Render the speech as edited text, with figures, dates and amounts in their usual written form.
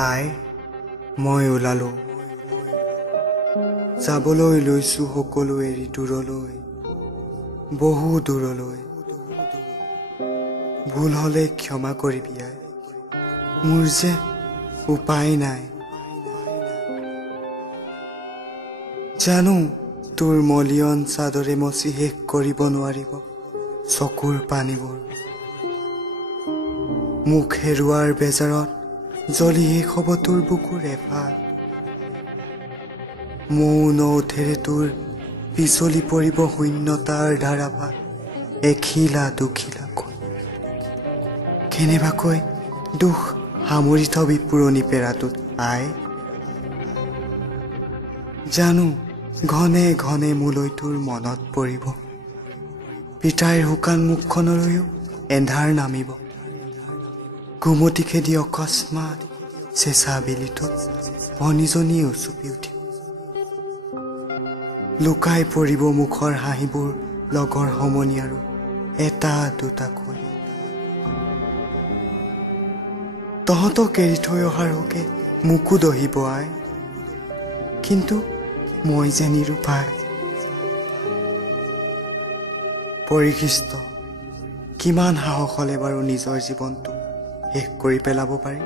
আই মই ওলালো যাবলৈ লৈছো সকলো এৰি দূৰলৈ বহু দূৰলৈ ভুল হলে ক্ষমা কৰিবি আই মোৰ যে উপায় নাই জানো তোৰ মলিয়ন চাদৰে মচি শেষ কৰিব নোৱাৰিব চকুৰ পানীবোৰ মুখ হেৰুৱাৰ বেজাৰত জ্বলি শেষ হ'ব তোৰ বুকুৰ এফাল মৌন ওঠেৰে তোৰ পিছলি পৰিব শূন্যতাৰ ধাৰাপাত এখিলা দুখিলাকৈ কেনেবাকৈ দুখ সামৰি থবি পুৰণি পেৰাটোত আই জানো ঘনে ঘনে মোলৈ তোৰ মনত পৰিব পিতাইৰ শুকান মুখখনলৈও এন্ধাৰ নামিব ঘুমটি খেদি অকস্মাত চেঁচা বেলিটোত ভনীজনী উচুপি উঠিব লুকাই পৰিব মুখৰ হাঁহিবোৰ লগৰ সমনী আৰু এটা দুটাকৈ তহঁতক এৰি থৈ অহাৰ হকে মোকো দহিব আই কিন্তু মই যে নিৰুপায় পৰিশিষ্ট কিমান সাহস হলে বাৰু নিজৰ জীৱনটো শেষ কৰি পেলাব পাৰি